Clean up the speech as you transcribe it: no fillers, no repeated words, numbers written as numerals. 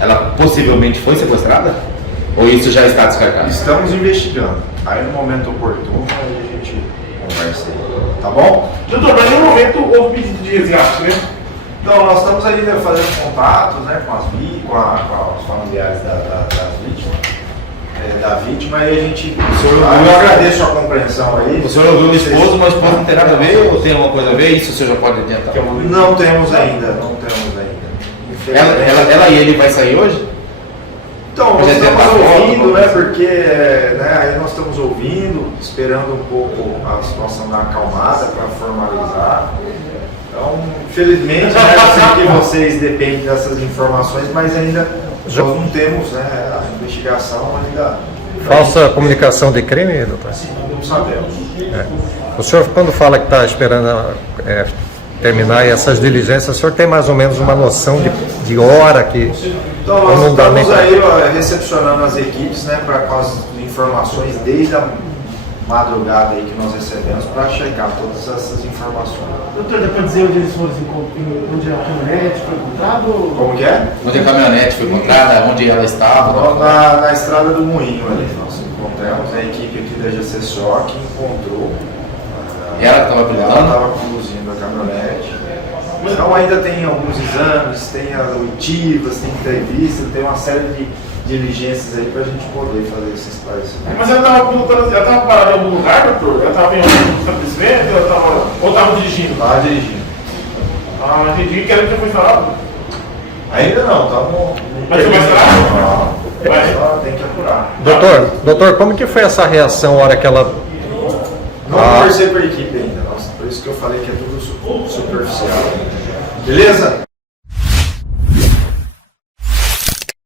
ela possivelmente foi sequestrada? Ou isso já está descartado? Estamos investigando. Aí no momento oportuno aí a gente conversa aí. Tá bom? Doutor, mas no momento houve pedido de resgate, né? Então nós estamos aí fazendo contatos, né, com os familiares da vítima e a gente. Eu agradeço a compreensão aí. O senhor ouviu o esposo, mas o esposo não tem nada a ver ou tem alguma coisa a ver? Isso o senhor já pode adiantar? Não temos ainda. Ela e ele vai sair hoje? Então, nós estamos ouvindo, né, porque aí nós estamos ouvindo, esperando um pouco a situação dar acalmada para formalizar. Então, infelizmente, né, eu sei que vocês dependem dessas informações, mas ainda nós não temos, né, a investigação ainda. Falsa comunicação de crime, doutor? Não sabemos. O senhor, quando fala que está esperando terminar essas diligências, o senhor tem mais ou menos uma noção de hora que... Então, nós estamos aí recepcionando as equipes, né, com as informações desde a madrugada aí que nós recebemos para checar todas essas informações. Doutor, dá para dizer onde eles foram onde a caminhonete foi encontrada? Como que é? Onde a caminhonete foi encontrada, onde ela estava? Na estrada do Moinho ali, nós encontramos a equipe aqui da GCSO que encontrou. E ela que estava pilotando? Ela estava conduzindo a caminhonete. Então ainda tem alguns exames, tem as oitivas, tem entrevista, tem uma série de diligências aí para a gente poder fazer esse esclarecimento. Mas ela estava parada em algum lugar, doutor? Ela estava em algum estabelecimento? Ou estava dirigindo? Estava dirigindo. Ah, entendi que ela já foi falado. Ainda não, estamos... Mas foi mais Só tem que apurar. Doutor, como que foi essa reação a hora que ela... Não conversei com a equipe ainda, por isso que eu falei que é tudo superficial. Beleza?